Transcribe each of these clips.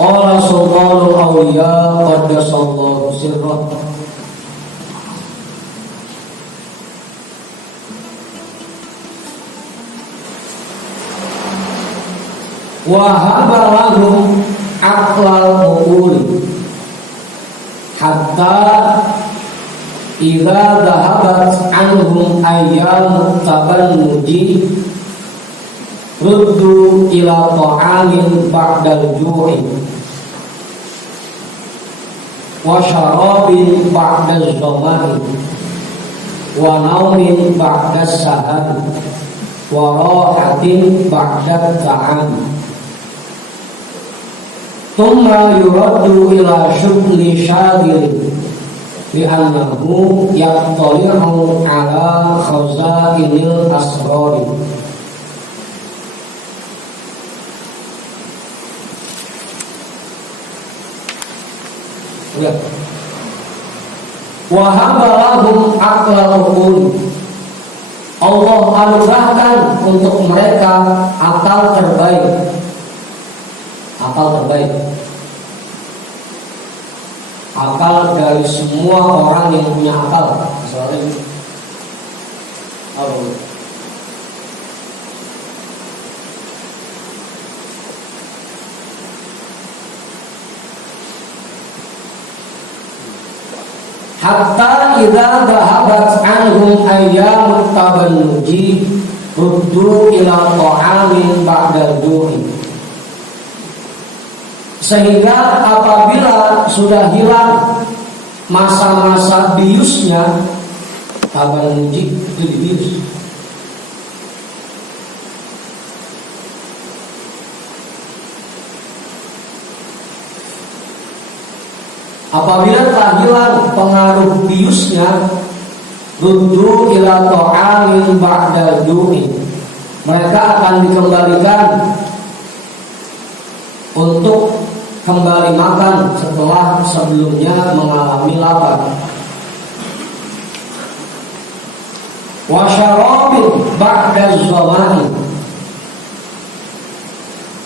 Qala sultanul awliya qaddasallahu sirrah. Wa haba lahum aqlal mu'uli hatta idza dhahabat anhum ayyam tabannuji ruddu ila ta'amin ba'dal ju'i wa syarabin ba'dal zamani wa naumin ba'das sahar wa rahatin ba'dat ta'am. Thumma yuraddu ila syughli syagilin li'annahu yattali'u ala khazainil asrari. Wa habalahum aqlal uqul. Allah anugerahkan untuk mereka akal terbaik. Akal terbaik, akal dari semua orang yang punya akal. Misalnya hatta idza dhahabat anhum ayyamut tabannuji ruddu ila ta'amin ba'dal ju'i. Sehingga apabila sudah hilang masa-masa biusnya, tabannuji itu dibius. Apabila telah hilang pengaruh biusnya, ruddu ila ta'amin ba'dal ju'i. Mereka akan dikembalikan untuk kembali makan setelah sebelumnya mengalami lapar. Wa syarabin ba'da zamani,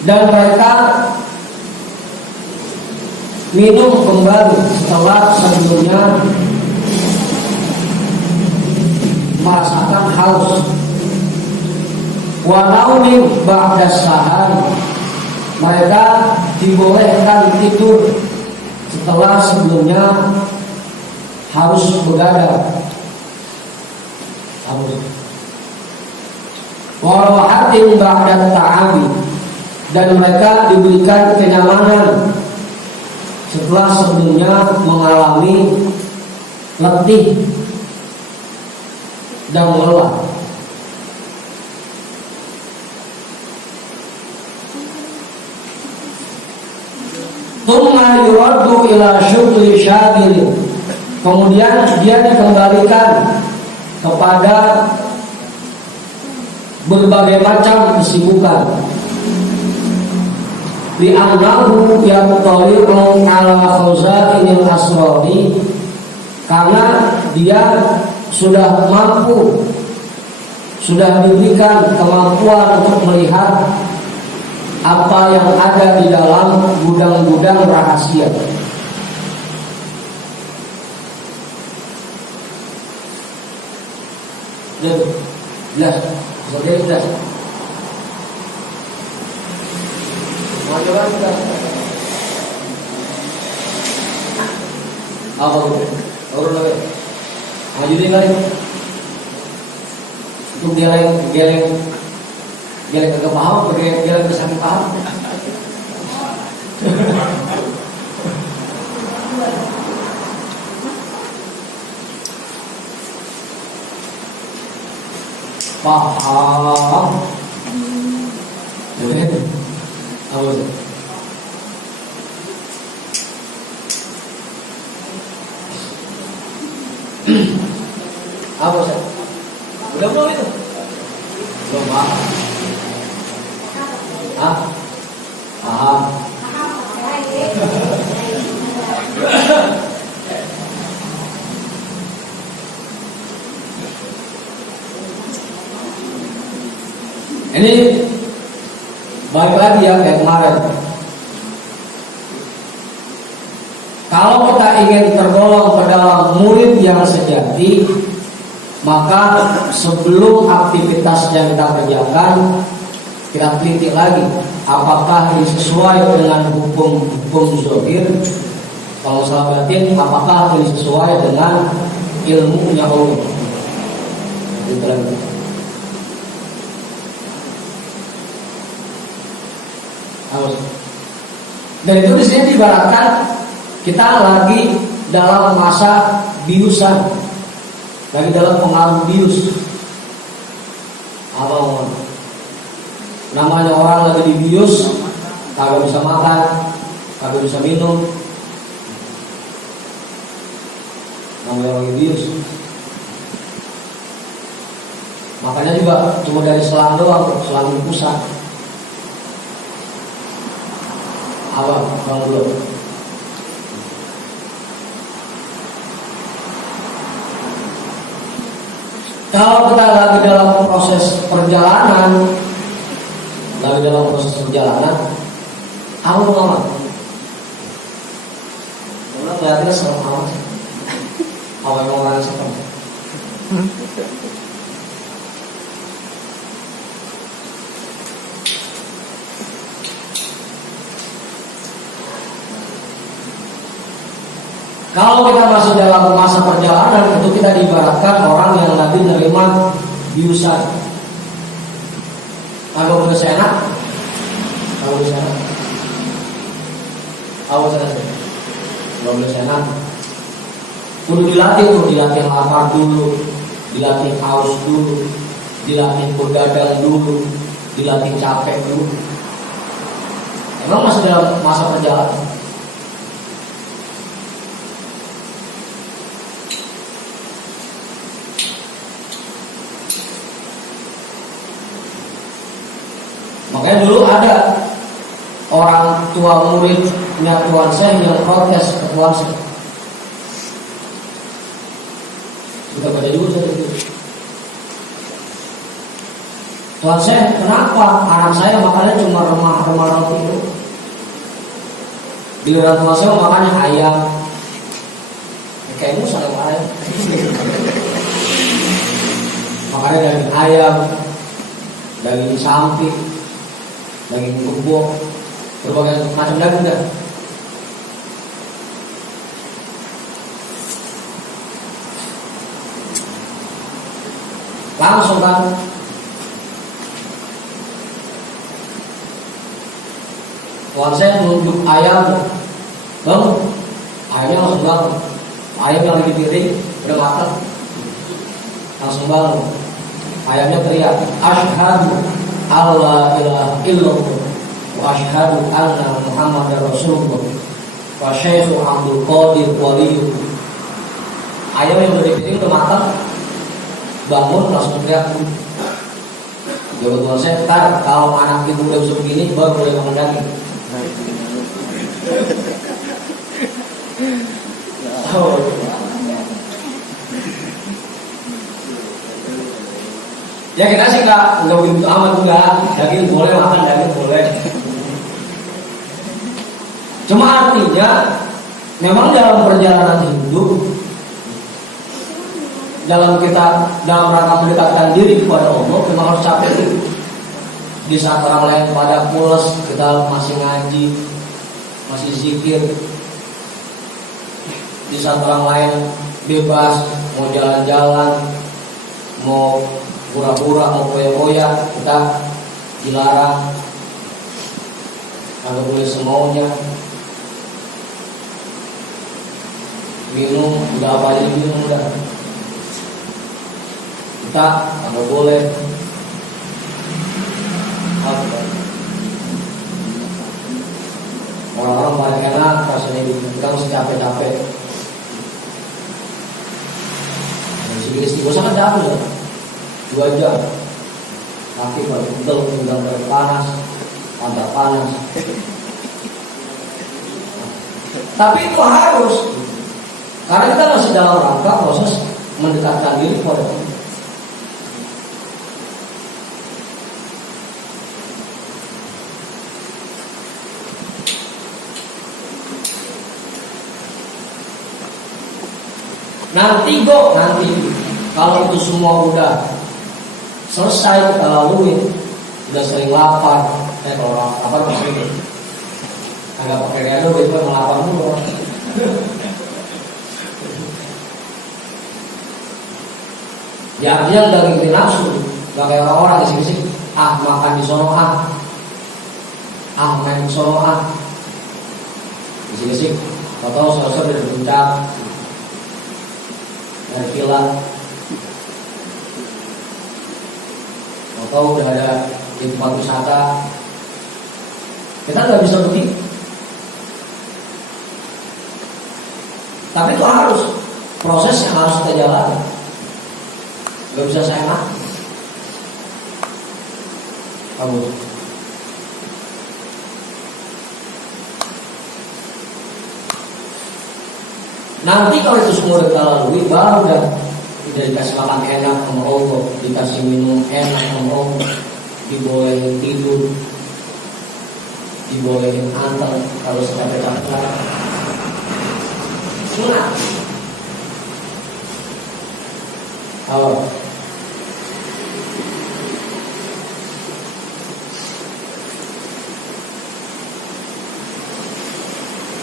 dan mereka minum kembali setelah sebelumnya merasakan haus. Wa naumin ba'da sahar, mereka dibolehkan tidur setelah sebelumnya harus begadang. Warahatin ba'da ta'abi, dan mereka diberikan kenyamanan setelah sebelumnya mengalami letih dan lelah. Thumma yuraddu ila syughli syagilin, kemudian dia dikembalikan kepada berbagai macam kesibukan. Li'annahu yattali'u ala khazainil asrari, karena dia sudah mampu, sudah diberikan kemampuan untuk melihat apa yang ada di dalam gudang-gudang rahasia. Sudah. Majuan sudah. Apa itu? Urut lagi. Majuin kali. Untuk geleng kagak paham, geleng kesakit paham. Paham. Jadi apa itu? Apa sih? Udah belum itu? Belum paham. Paham. Ini balik lagi ya kayak kemarin. Kalau kita ingin tergolong ke dalam murid yang sejati, maka sebelum aktivitas yang kita kerjakan, kita teliti lagi apakah ini sesuai dengan hukum zahir. Kalau salah batin, apakah ini sesuai dengan ilmunya Allah. Itu lagi. Dan itu di sini diibaratkan kita lagi dalam masa biusan, lagi dalam pengaruh bius. Apa namanya orang lagi dibius, kagak bisa makan, kagak bisa minum, namanya lagi bius. Makanya juga cuma dari selang doang, selang di pusat. Apa bang dulu? Kalau kita lagi dalam proses perjalanan, aku lama. Orang kelihatannya serem amat. Apa yang orang serem? Kalau kita masih dalam masa perjalanan, itu kita diibaratkan orang yang lagi menerima biusan. Kalau boleh enak, kalau boleh enak, kalau boleh enak, kudu dilatih lapar dulu, dilatih haus dulu, dilatih begadang dulu, dilatih capek dulu. Emang masih dalam masa perjalanan. Makanya dulu ada orang tua muridnya Tuan Syekh yang protes ke Tuan Syekh. Kita baca dulu itu. Tuan Syekh, kenapa anak saya makannya cuma remah-remah roti itu? Giliran Tuan Syekh makannya ayam. Kayak musa yang ayam. Makannya daging ayam, daging sapi, daging kebo, berbagai macam daging dah. Langsung kan Tuan saya nunjuk ayam, bang, ayamnya langsung bangun. Ayam yang lagi piring udah matang, langsung bangun. Ayamnya teriak, asyhadu alla ilaha illallah wa asyhadu anna Muhammadar Rasulullah wa Syekh Abdul Qadir waliyyu. Ayam yang udah dipiring udah matang, bangun langsung teriak. Jawab Tuan saya, ntar kalau anak ibu udah bisa begini baru boleh makan daging. Ya kita sih nggak begitu amat enggak, daging boleh makan, daging boleh. Cuma artinya memang dalam perjalanan hidup, dalam rangka mendekatkan diri kepada Allah, memang harus capek itu. Di saat orang lain pada pulas, kita masih ngaji, masih zikir. Di saat orang lain bebas, mau jalan-jalan, mau pura-pura, mau koya-koya, kita dilarang. Kalau boleh semaunya. Minum, udah apa aja minum udah. Kita kalau boleh. Orang-orang paling enak rasanya hidup, kita mesti capek-capek. Sedikit istiqosa kan capek ya, 2 jam. Kaki paling pegel, pinggang paling panas, pantat panas. Tapi itu harus, karena kita masih dalam rangka proses mendekatkan diri kepada Allah. Nanti kalau itu semua udah selesai kita lalui, udah sering lapar, kalau lapar pakai agak pakai reado, itu melapar dulu. Ya dia udah ngikutin nafsu, gak kayak orang-orang isi-isi, makan di sono main di sono isi-isi, atau sosok dari puncak, dari villa, atau udah ada di tempat wisata. Kita nggak bisa begitu. Tapi itu harus proses yang harus kita jalani. Gak bisa seenak. Kamu. Nanti kalau itu semua kita lalui, baru udah kita dikasih makan enak sama Allah, dikasih minum enak sama Allah, dibolehin tidur, dibolehin antar kalau capek-capek. Sunat. Halo.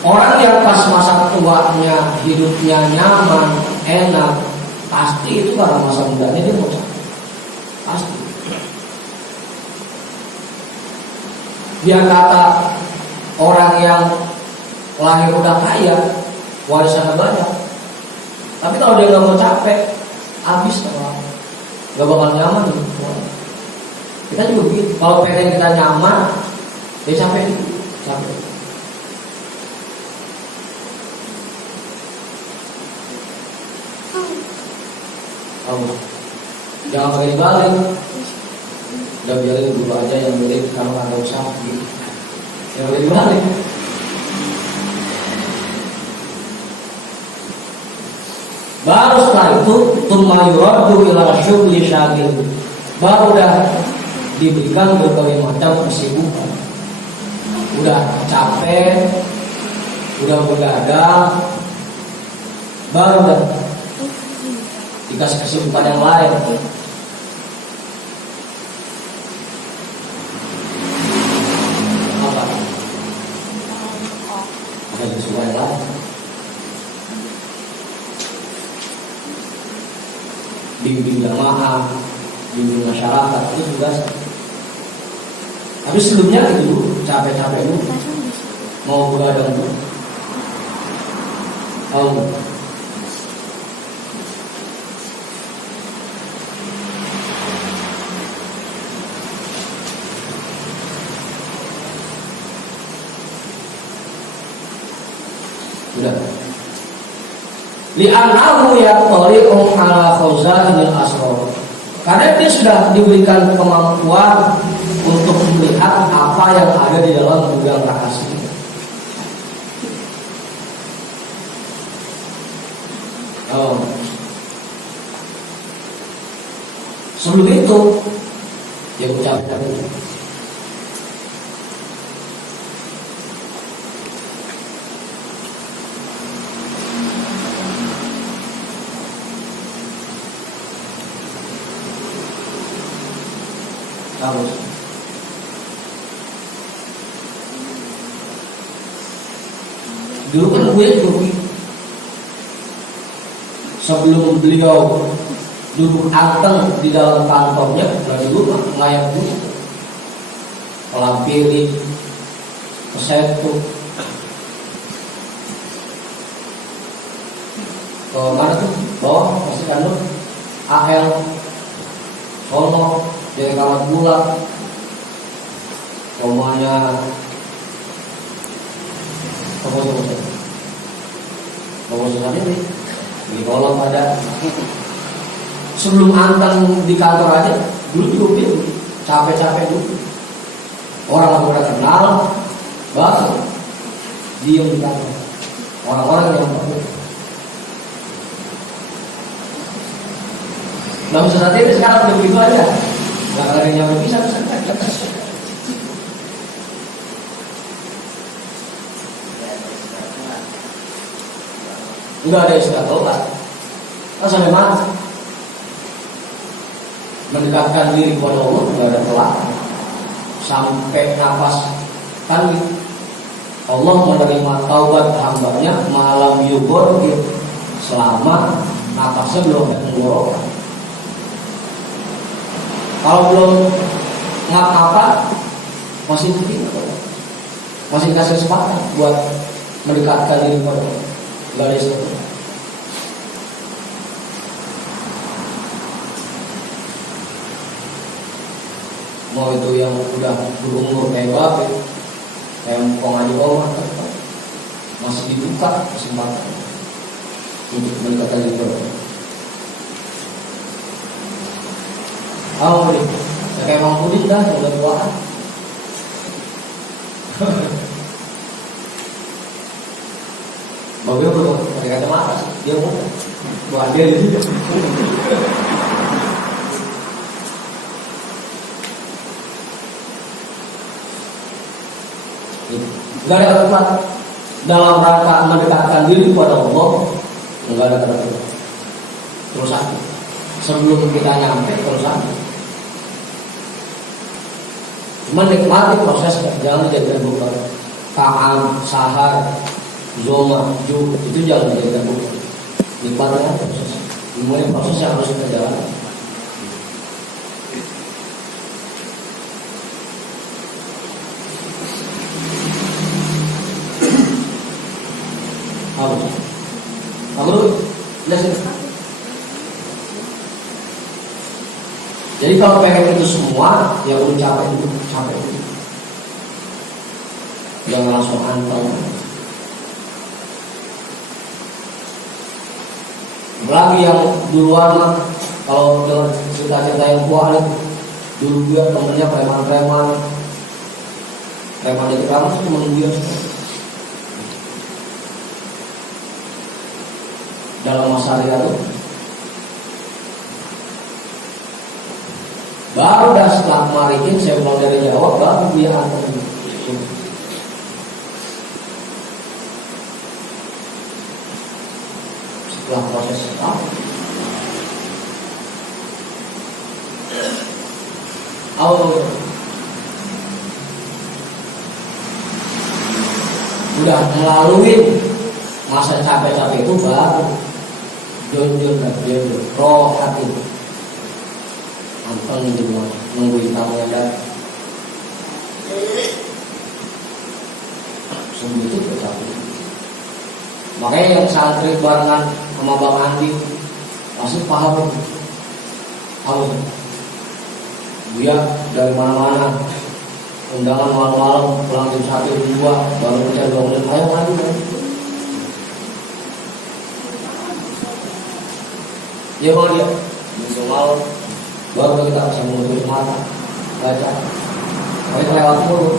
Orang yang pas masa tuanya hidupnya nyaman, enak, pasti itu karena masa mudanya dia mau capek. Pasti. Dia kata orang yang lahir udah kaya, warisannya banyak. Tapi kalau dia nggak mau capek, habis lah. Gak bakal nyaman nih. Kita juga begitu. Kalau pengen kita nyaman, dia capek. Jangan pakai dibalik. Udah biarin dulu aja yang milik kalau ada usaha gitu. Yang pakai dibalik. Baru setelah itu tsumma yuraddu ila syughli syagil. Baru udah diberikan berbagai macam kesibukan. Udah capek, udah begadang, baru udah dikasih kesibukan yang lain. Apa? Ada kesibukan yang lain. Bimbing jamaah, bimbing masyarakat, itu tugas. Tapi sebelumnya itu dulu, capek-capek dulu, mau begadang dulu. Udah. Li'annahu yattali'u ala khazainil asrar. Karena dia sudah diberikan kemampuan untuk melihat apa yang ada di dalam gudang rahasia. Sebelum itu dia ucapkan itu. Harus. Dulu kan gue juga sebelum beliau duduk anteng di dalam kantornya, dari dulu ngayap dulu, pelampiri, kesetu, ke mana tuh? Bawah masih kan tuh AL, Sono, dari kamar bulat, komanya, komanya ini, di kolom ada. Sebelum anteng di kantor aja, dulu juga gitu, capek-capek dulu. Orang udah kenal, baru diem di kantor. Orang-orang yang baru. Nggak bisa saat ini sekarang udah begitu aja. Nggak ada yang nyampe bisa. Nggak ada istilah tobat. sampai mana? Mendekatkan diri kepada Allah tidak ada telat. Sampai nafas kan Allah menerima taubat hambanya malam yubur selama nafasnya belum menggorokan. Kalau belum ngapa masih mungkin, masih dikasih kesempatan buat mendekatkan diri kepada Allah. Gak ada istilah. Mau itu yang udah berumur kayak bapak, kayak pengaji Allah, masih dibuka kesempatan untuk mendekatkan diri kepada Allah. Oh, ya kayak Bang Pudin dah, udah tuaan. Bagus belum pakai kacamata, dia mau buat dia juga. Gak ada tempat dalam rangka mendekatkan diri kepada Allah, enggak ada kata terus sakit. Sebelum kita nyampe terus sakit. Menikmati proses, jangan dijadikan beban. Ta'am, sahar, zoma, ju, itu jangan dijadikan beban. Nikmatnya proses. Ini proses yang harus kita jalani. Apa dulu? Jelasin. Jadi kalau pengen itu semua, ya udah capek itu. Jangan langsung anteng. Lagi yang duluan mah, kalau dengan cerita-cerita yang kuat, dulu dia temennya preman itu kamu cuma dia. Dalam masa dia tuh baru dah setelah marikin saya pulang dari Jawa baru dia antar setelah proses udah melalui masa capek-capek itu baru jujur roh hati anteng itu nunggu tamu yang datang sungguh itu capek. Makanya yang santri barengan sama Bang Andi pasti paham dia dari mana-mana undangan malam-malam pulang jam 1 jam 2 baru mencari 2 menit ayo lagi dia kalau dia muncul malam baru kita bisa menutup mata baca tapi lewat mulut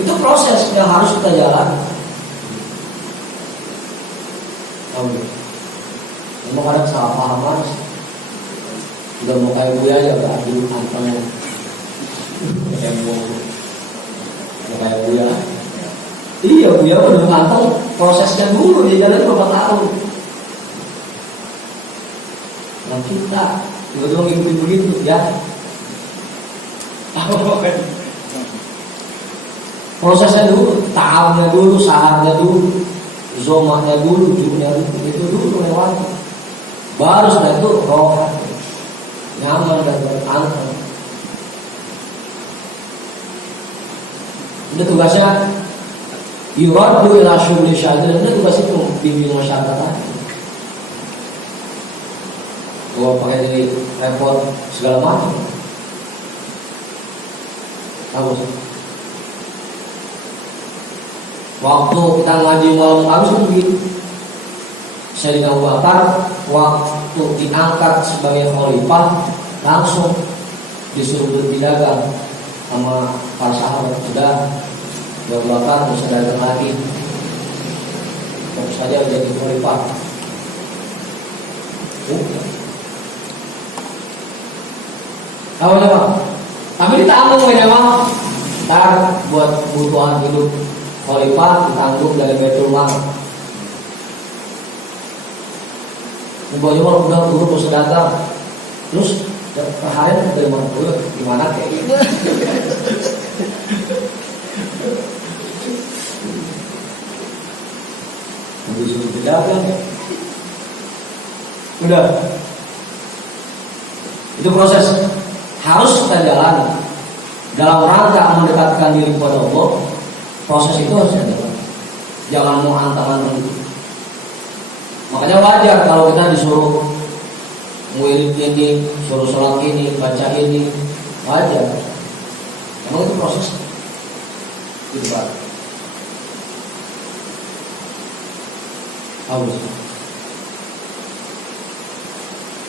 itu proses yang harus kita jalani. Memang kadang salah paham udah mau kayak gue aja gak adil anteng mau kayak gue ya. Iya, Buya udah ngantong prosesnya dulu dia jalan berapa tahun. Nah kita tiba-tiba ngikutin begitu ya. Prosesnya dulu, ta'amnya dulu, saharnya dulu, zomahnya dulu, jumnya dulu, itu dulu lewat. Baru setelah itu roh nyaman dan beranteng. Itu tugasnya yuradu ila syughli syadil, itu tugas itu bimbing masyarakat. Gua pakai jadi repot segala macam. Tahu sih. Waktu kita ngaji malam harus kan begitu. Sayyidina Abu Bakar waktu diangkat sebagai khalifah langsung disuruh berdagang sama para sahabat. Sudah Abu Bakar bisa dagang lagi, terus saja jadi khalifah. Tahu ya bang? Tapi ditanggung ya bang. Ntar buat kebutuhan hidup khalifah ditanggung dari Baitul Mal. Coba udah guru bisa datang, terus per hari dari mana dulu gimana kayak gitu. Disuruh berdagang ya. Udah. Itu proses harus kita jalani dalam rangka mendekatkan diri kepada Allah. Proses itu harus kita jalani. Jangan mau antang-antang itu. Makanya wajar kalau kita disuruh murid ini, suruh sholat ini, baca ini, wajar. Emang itu proses. Gitu Pak. Harus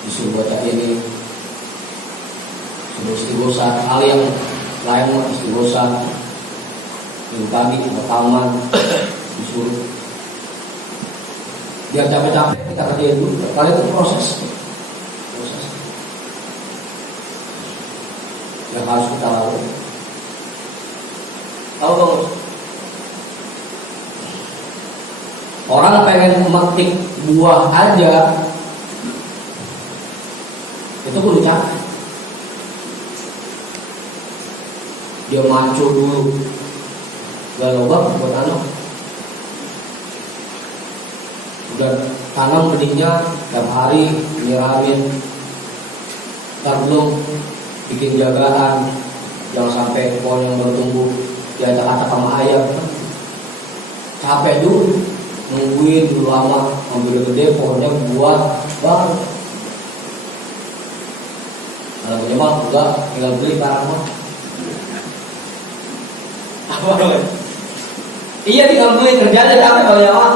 disuruh baca ini, suruh istighosa, hal yang lain istighosa, yang tadi taman disuruh, biar capek-capek kita kerjain dulu. Kali itu proses yang harus kita lalui. Tahu dong, orang pengen memetik buah aja itu kudu capek. Dia mancur dulu, gak lobak buat anak. Udah tanam benihnya tiap hari nyiramin, ntar belum bikin jagaan, jangan sampai pohon yang bertumbuh diacak-acak sama ayam. Capek dulu, nungguin dulu lama, ambil gede pohonnya buat baru. Kalau punya mah enggak, tinggal beli barang mah. Apa dong? Iya tinggal beli, kerjanya capek kalau ya mah.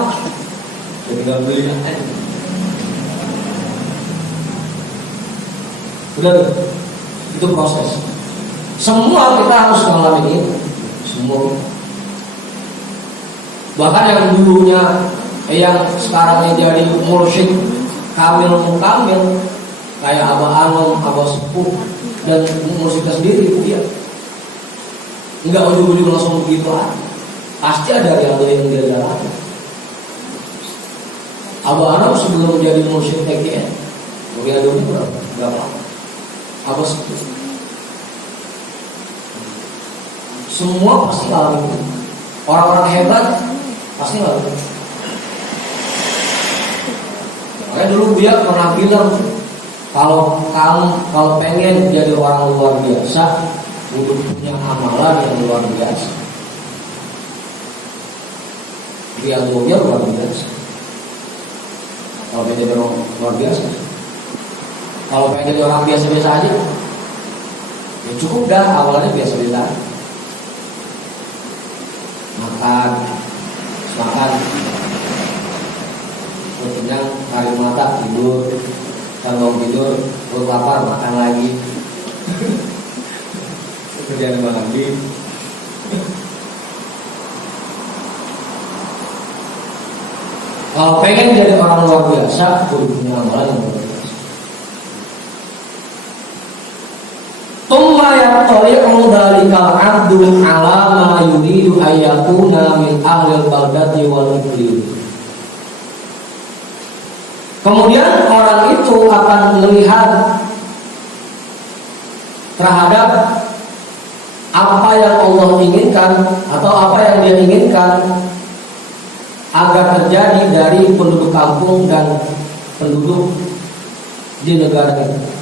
Tinggal beli aja. Udah, itu proses. Semua kita harus mengalami itu. Semua. Bahkan yang dulunya, yang sekarang jadi mursyid kamil mukamil, kayak Abah Anom, Abah Sepuh, dan mursyidnya sendiri dia nggak ujung-ujung langsung begitu aja. Pasti ada yang dia jalani. Abah Anom sebelum jadi mursyid TKN, kuliah dulu berapa? Abah Sepuh, semua pasti alami. Orang-orang hebat pasti alami. Makanya dulu dia pernah bilang, kalau pengen jadi orang luar biasa, butuh punya amalan yang luar biasa. Ilmunya luar biasa. Kalau pengen jadi orang luar biasa, kalau pengen jadi orang biasa-biasa aja, ya cukup dah awalnya biasa-biasa. Makan, kenyang, tarik mata, tidur. Kalau tidur, perut lapar, makan lagi. Kerjaan lagi. Kalau pengen jadi orang luar biasa, kudu punya amalan yang luar biasa. Tumma yattali'u dzalikal 'abdu 'ala ma yuridu ayyakuna min ahlil baldati wal iqlim. Kemudian orang itu akan melihat terhadap apa yang Allah inginkan atau apa yang dia inginkan agar terjadi dari penduduk kampung dan penduduk di negara itu.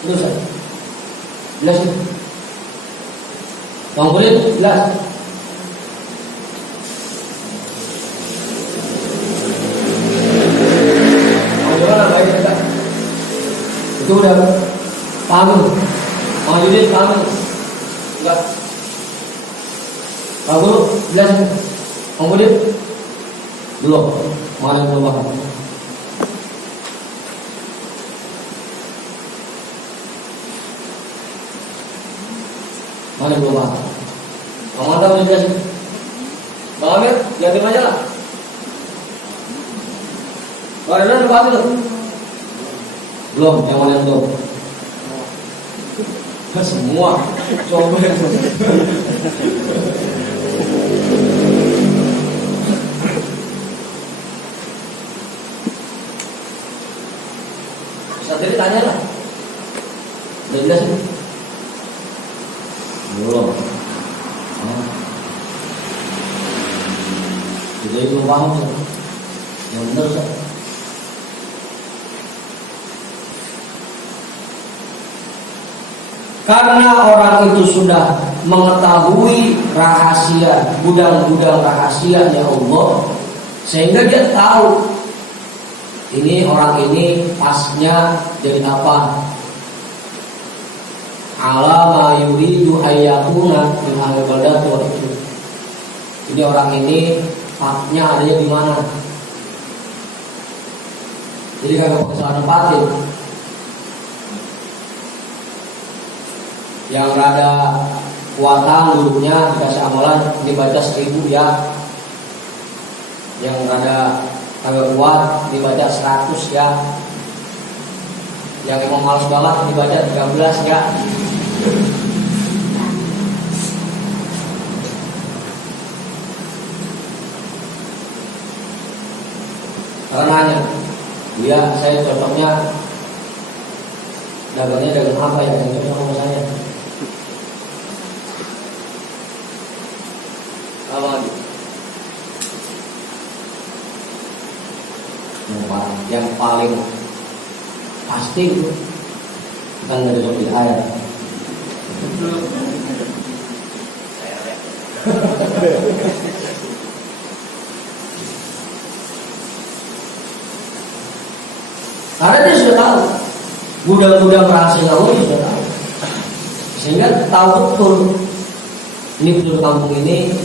Jelas, jelas. Bang Kulit, jelas. Gimana baik kita? Itu udah paham. Bang Yudit paham? Enggak. Bang Guru, jelas. Bang Kulit, Belum. Mana yang belum paham? Mana yang belum paham? Kamu ada udah jelasin? Bang Amir, lihatin aja lah. Bang Renan udah paham itu? Belum, yang mana yang belum? Semua. Coba yang jadi tanya lah. Udah jelas ini? Belum. Jadi belum paham sih. Yang benar sih. Karena orang itu sudah mengetahui rahasia, gudang-gudang rahasianya Allah, sehingga dia tahu ini orang ini pasnya jadi apa. Ala ma yuridu ayyakuna min ahli balad wa itu. Ini orang ini pasnya adanya di mana? Jadi kagak pakai celana patin. Yang rada kuatan dulunya dikasih amalan dibaca 1000 ya. Yang rada agak kuat dibaca 100 ya. Yang emang malas banget dibaca 13 ya. Karenanya dia saya cocoknya dagangnya dagang apa ya yang cocok sama saya? Apa lagi? Yang paling pasti itu bukan dari kopi air. Karena dia sudah tahu gudang-gudang rahasia Allah, dia sudah tahu, sehingga tahu betul ini penduduk kampung ini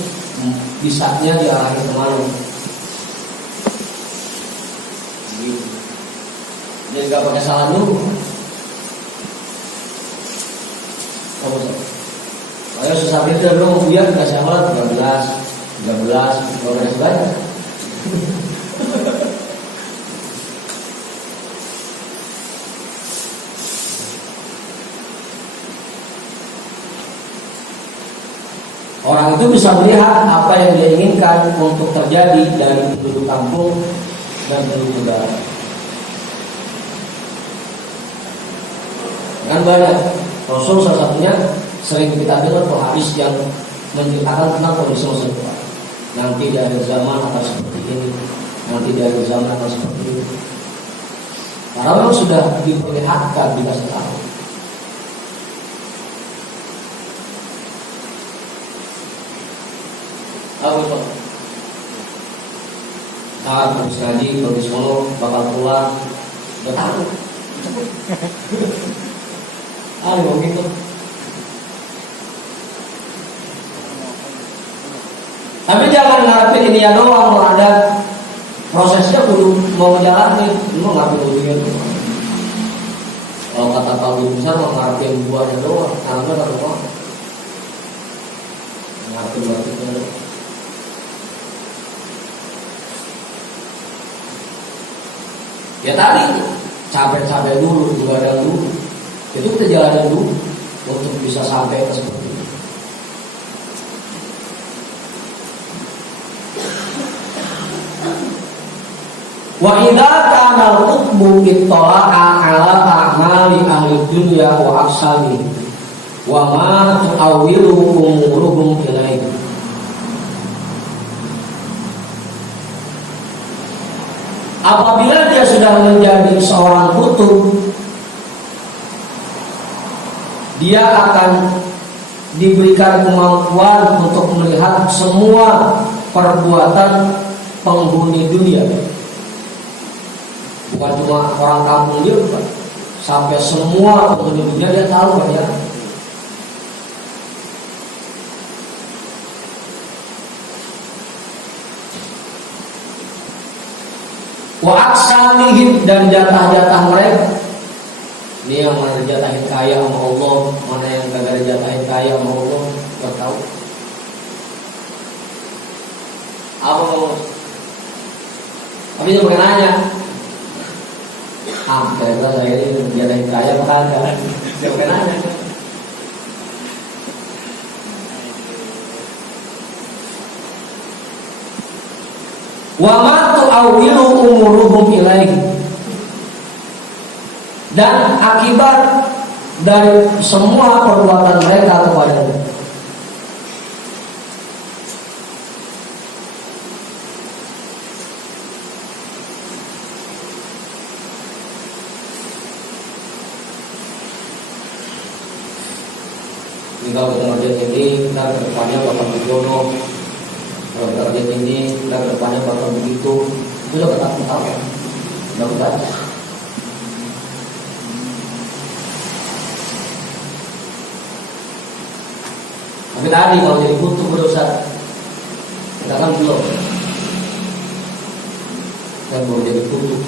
bisanya diarahin kemana. Jadi nggak pakai salah dulu. Kamu saya susah pikir dong, dia dikasih amalan 13, kalau kasih banyak. Orang itu bisa melihat apa yang dia inginkan untuk terjadi dari penduduk kampung dan penduduk negara. Kan banyak Rasul salah satunya sering kita dengar hadis yang menceritakan tentang kondisi masa depan. Nanti di akhir zaman akan seperti ini, nanti di akhir zaman akan seperti ini. Karena memang sudah diperlihatkan, dikasih tahu. Tahu itu? Saat habis ngaji, pergi Solo, bakal pulang, udah tahu. Ayo gitu. Tapi jangan ngarepin ini ya doang, ada prosesnya kudu mau jalanin, lu ngarepin ujungnya tuh. Kalau kata kalau besar mau ngarepin buahnya doang, karena nggak mau ngarepin buahnya doang. Ya tadi capek-capek dulu, begadang dulu. Itu kita jalanin dulu untuk bisa sampai ke seperti itu. Wa idza kana al-hukmu ittala'a 'ala a'mali ahli dunya wa afsali wa ma tu'awwilu umuruhum ilaihi. Apabila dia sudah menjadi seorang kutub, dia akan diberikan kemampuan untuk melihat semua perbuatan penghuni dunia. Bukan cuma orang kampung dia, bukan. Sampai semua penghuni dunia dia tahu kan ya. Wa aksamihim, dan jatah-jatah mereka. Ini yang mana dijatahin kaya sama Allah, mana yang kagak dijatahin kaya sama Allah, gak tahu. Apa mau? Tapi itu bukan nanya. Kira-kira saya ini dijatahin kaya apa kagak? Dia bukan nanya. Wa ma tu'awwilu umuruhum ilaihi, dan akibat dari semua perbuatan mereka kepadanya. Jika kita ngerjain ini, kita ke depannya bakal berjodoh. Kalau kita ngerjain ini, kita ke depannya bakal begitu. Itu udah kita tahu ya. Udah kita. Tapi tadi kalau jadi kutub berdosa, kita kan belum. Kita belum jadi kutub.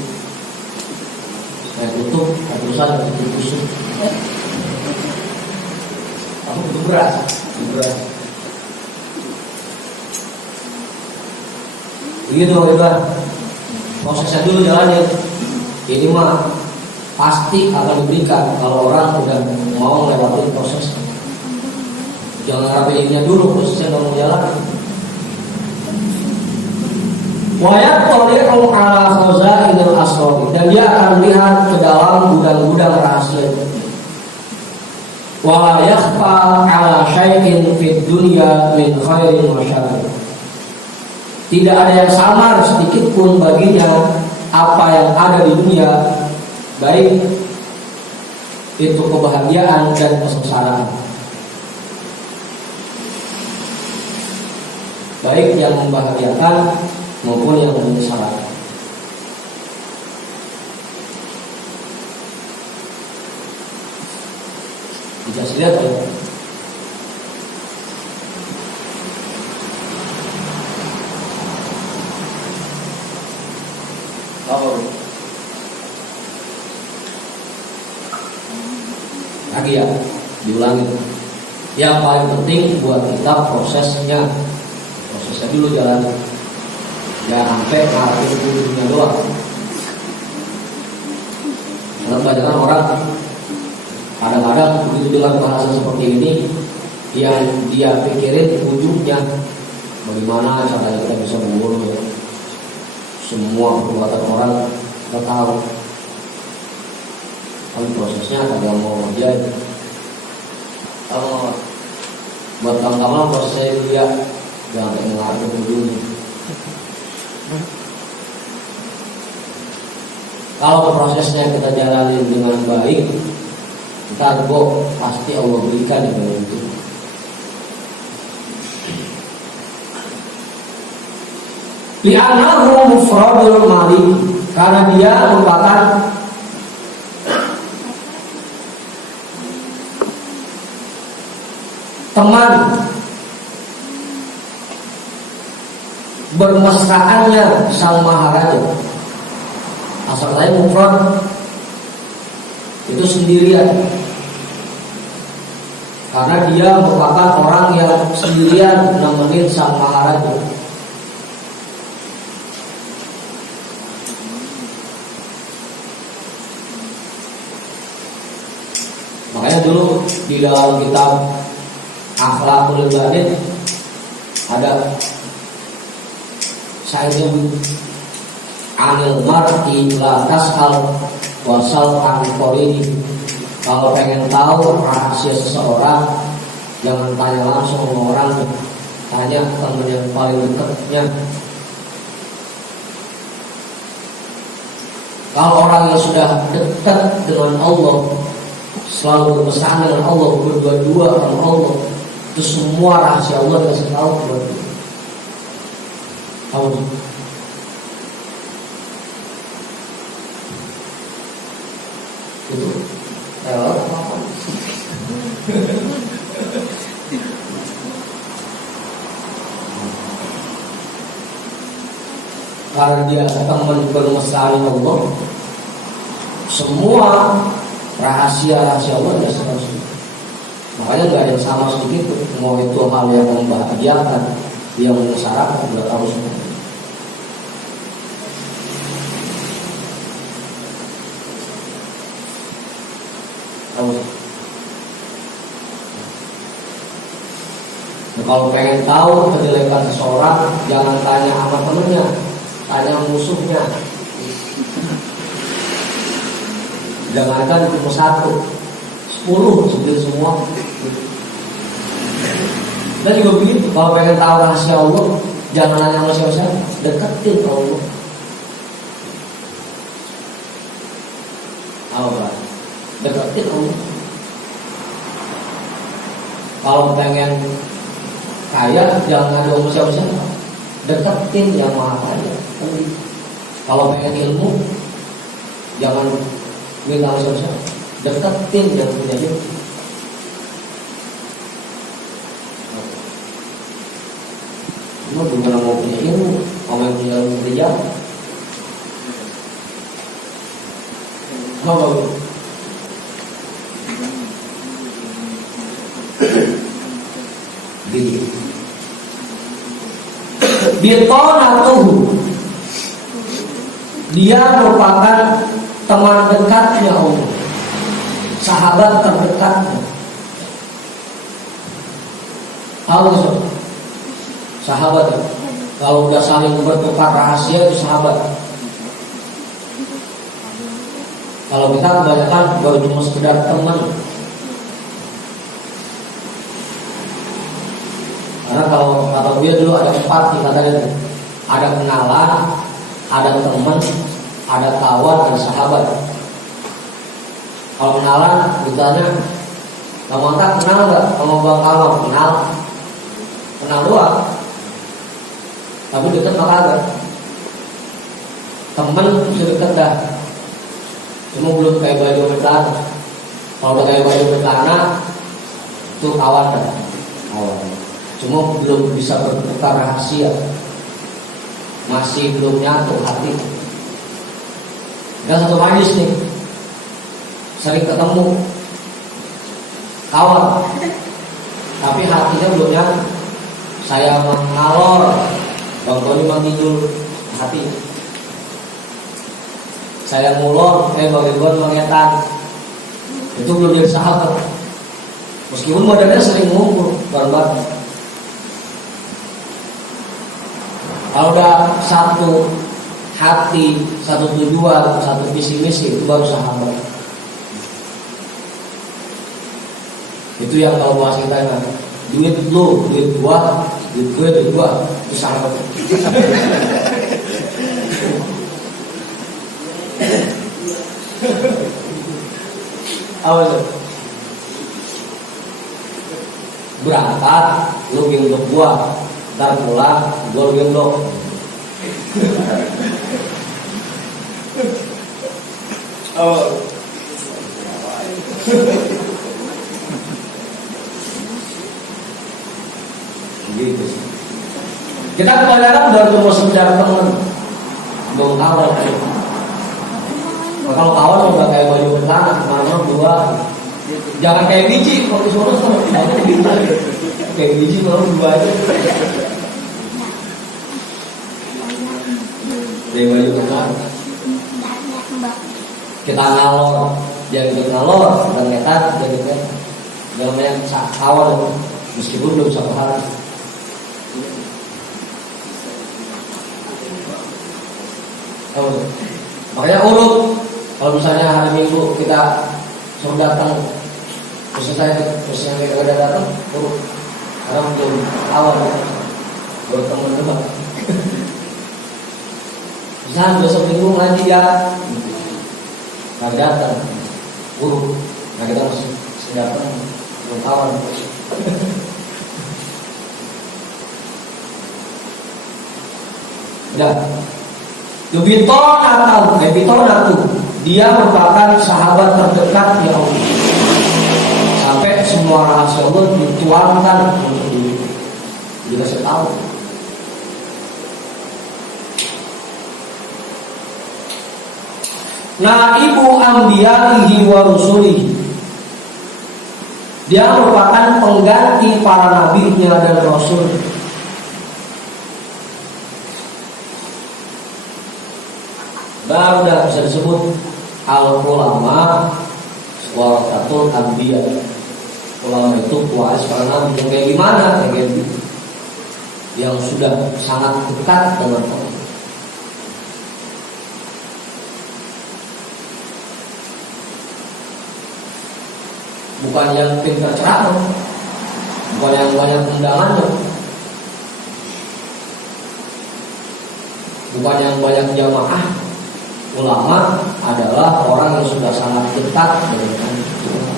Saya kutub, saya berusaha jadi kusuk. Aku butuh beras. Begitu kan? Prosesnya dulu jalannya. Ini mah pasti akan diberikan kalau orang udah mau melewati proses. Jangan rapiinnya dulu, prosesnya mau jalan. Wayat toli'u ala khazainil asrar, dan dia akan melihat ke dalam gudang-gudang rahasia. Wala yakhfa ala syai'in fid dunya min khairin wa syarrin. Tidak ada yang samar sedikit pun baginya apa yang ada di dunia, baik itu kebahagiaan dan kesengsaraan, baik yang membahagiakan maupun yang menyengsarakan. Bisa lihat ya. Lagi ya, diulangi. Yang paling penting buat kita prosesnya dulu jalan. Jangan sampai ngarepin ujungnya doang. Karena banyak orang kadang-kadang begitu dengan bahasa seperti ini, dia pikirin ujungnya bagaimana caranya kita bisa membunuh ya. Semua perbuatan orang kita tahu, tapi prosesnya kagak mau dia. Kalau buat kamu-kamu prosesnya dia jangan kayak ngarepin ujungnya. Kalau prosesnya kita jalani dengan baik, ntar pasti Allah berikan yang itu. Li'annahu mufradul malik, karena dia merupakan teman bermesraannya sang maharaja. Asal saya mufrad itu sendirian, karena dia merupakan orang yang sendirian nemenin sang maharaja. Makanya dulu di dalam kitab Akhlaqul Ibadah ada saya anil mar'i la tas'al wasal an qarini. Kalau pengen tahu rahasia seseorang, jangan tanya langsung sama orang, tanya teman yang paling dekatnya. Kalau orang yang sudah dekat dengan Allah, selalu berpesan dengan Allah, berdua-dua dengan Allah, itu semua rahasia Allah dikasih tahu buat dia. Tahu? Itu lewat apa? karena dia teman bermesraan Allah, semua rahasia-rahasia Allah dia tahu semua. Makanya gak ada yang sama sedikit, mau itu hal yang membahagiakan, yang mengesarakan, dia tahu semua. Tahu. Nah, kalau pengen tahu kejelekan seseorang, jangan tanya sama temennya, tanya musuhnya. Jangankan cuma 1, 10 sebelum semua. Dan juga begitu, kalau pengen tahu rahasia Allah, jangan nanya sama siapa-siapa, deketin Allah. Allah, deketin Allah. Kalau pengen kaya, jangan ngadu sama siapa-siapa, deketin yang maha kaya. Kalau pengen ilmu, jangan minta sama siapa-siapa, deketin yang punya ilmu. Cuma gimana mau punya ilmu, mau yang punya ilmu kerja, mau gitu. Bitonatuhu, dia merupakan teman dekatnya Allah, sahabat terdekatnya. Allah, sahabat ya. Kalau udah saling bertukar rahasia itu sahabat. Kalau kita kebanyakan baru cuma sekedar teman. Karena kalau kata dia dulu ada 4 tingkatannya, ada kenalan, ada teman, ada kawan, ada sahabat. Kalau kenalan, ditanya, kamu tak kenal nggak? Kamu bang kamu kenal doang, tapi dekat mah kagak. Temen bisa dekat dah, cuma belum kayak baju betlana. Kalau udah kayak baju betlana, itu kawan dah, kawan. Cuma belum bisa bertukar rahasia, masih belum nyatu hati. Dan satu hadis nih, sering ketemu kawan, tapi hatinya belum nyatu. Saya mengalor, Bang Tony mengidul hati. Saya ngulor, bagaimana mengetan. Itu belum jadi sahabat. Meskipun badannya sering ngumpul bareng-bareng. Kalau udah satu hati, satu tujuan, satu visi misi, itu baru sahabat. Itu yang kalau bahas kita kan, duit lu, duit gua, duit gue, duit gua, itu sahabat. Awas. Berangkat, lu gendong gua. Ntar pulang, gue gendong. Oh. Gitu sih. Kita kebanyakan baru cuma sekedar teman, belum kawan. Kalau kawan udah kayak baju betlana, kemana-mana dua. Jangan kayak biji, kalau disuruh sama kayak biji kalau dua aja. Dari baju betlana. Kita ngalor, jangan kita ngalor, dan ngetat, jangan kita. Jangan yang kawan, meskipun belum satu hari. Makanya urut. Kalau misalnya hari Minggu kita suruh datang, terus yang kita udah datang, urut. Karena belum awal, baru temen doang. Misalnya besok Minggu ngaji ya, nggak datang, urut. Nah kita masih datang, belum awal. Udah. Bitonatu, dia merupakan sahabat terdekat ya Allah. Sampai semua rahasia Allah dituangkan untuk dikasih tahu. naibu anbiya'ihi wa rusulihi. Dia merupakan pengganti para nabinya dan rasul. Baru dah bisa disebut al-ulama warasatul anbiya. Ulama itu waris para nabi. Yang kayak gimana? Yang sudah sangat dekat dengan Allah. Bukan yang pintar ceramah, bukan yang banyak undangannya, bukan yang banyak jamaah. Ulama adalah orang yang sudah sangat dekat dengan Tuhan.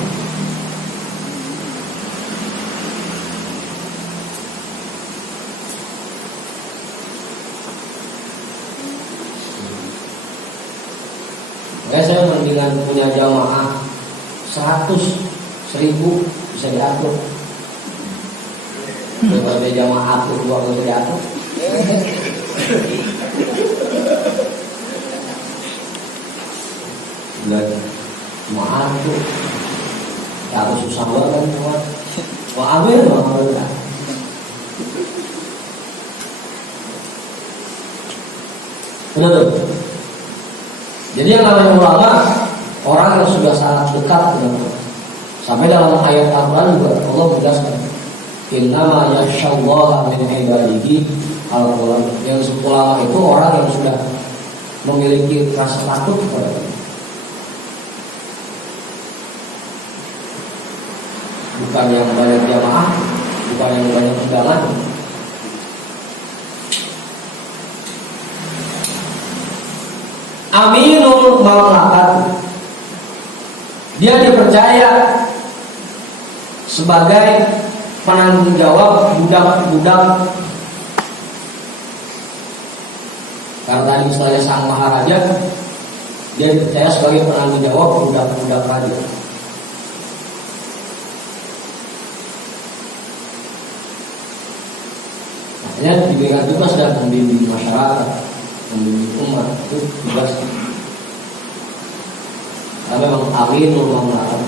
Makanya saya mendingan punya jamaah 100, 1000 bisa diatur. Daripada jamaah atur 2 bisa diatur. Belajar jamaah itu harus susah banget semua. Wah ambil kan. Benar tuh. Jadi yang namanya ulama orang yang sudah sangat dekat dengan Allah. Sampai dalam ayat Al-Quran juga Allah menjelaskan, innama yakhsyallaha min ibadihi al-ulama. Yang ulama itu orang yang sudah memiliki rasa takut kepada Allah. Bukan yang banyak jamaah, bukan yang banyak undangan. Aminul mamlakat. Dia dipercaya sebagai penanggung jawab budak-budak. Karena tadi misalnya sang maharaja, dia dipercaya sebagai penanggung jawab budak-budak raja. Makanya diberikan tugas dan membimbing masyarakat, membimbing umat, itu tugas. Karena memang aminul mamlakat.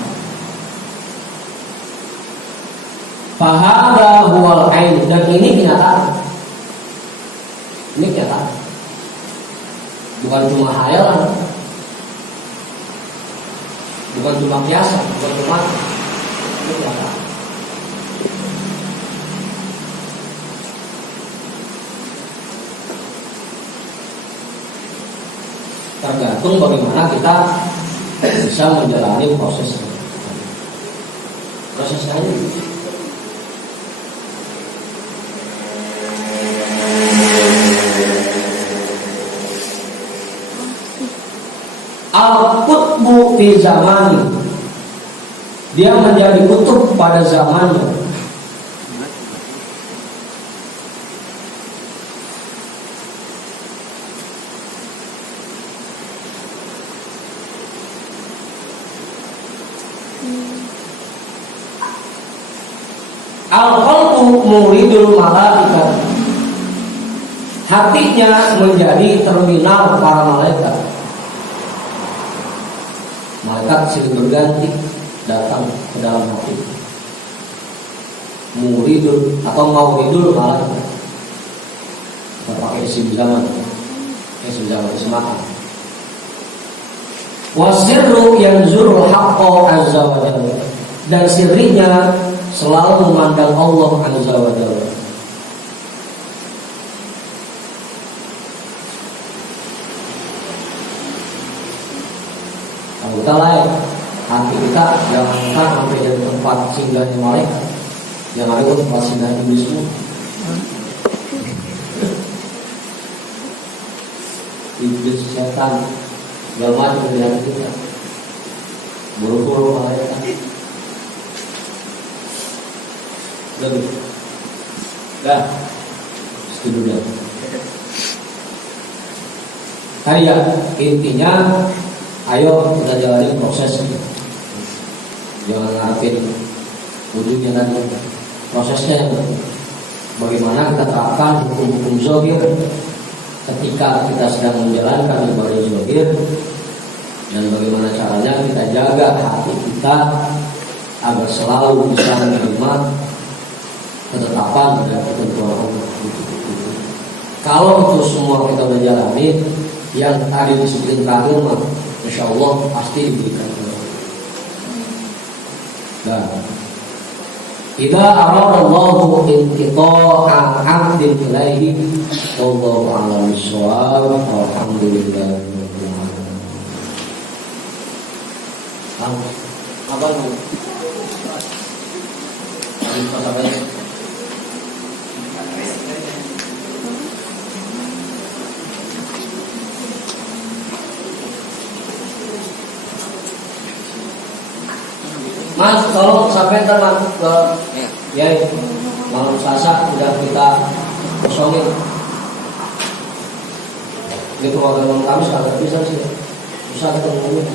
Fahada huwal ain, dan ini kenyataan. Ini kenyataan. Bukan cuma hayalan, bukan cuma kiasan, bukan cuma ini kenyataan. Tergantung bagaimana kita bisa menjalani prosesnya. Prosesnya ini al-qutbu fi zamani. Dia menjadi kutub pada zamannya. Al-qalbu muridul malaikat. Hatinya menjadi terminal para malaikat. Malaikat silih berganti datang ke dalam hati. Muridul atau mauridul malaikat. Kita pakai isim zaman. Isim zaman semata. Wasirru yanzurul haqqo azza wa jalla. Dan sirrinya selalu memandang Allah azza wa jalla. Kalau kita lain, hati kita jangan sampai jadi tempat singgahnya malaikat. Yang ada itu tempat singgah iblis semua. Iblis, setan, segala macam di hati kita. Buru-buru malaikat. Lebih. Dah. Setuju dah. Tadi ya, intinya ayo kita jalani proses. Jangan ngarepin ujungnya nanti. Prosesnya bagaimana kita terapkan hukum-hukum zahir ketika kita sedang menjalankan ibadah zahir dan bagaimana caranya kita jaga hati kita agar selalu bisa menerima ketetapan dan ketentuan Allah. Kalau itu semua kita menjalani, yang tadi disebutkan terakhir mah, insya Allah pasti diberikan. Nah, idza arada Allahu inqita'a 'abdin ilaihi, wallahu a'lam bissawab, walhamdulillah. Apa itu? Mas, tolong sampai ntar masuk ke ya malam Selasa udah kita kosongin. Ini program Kamis agak bisa sih, bisa ketemu.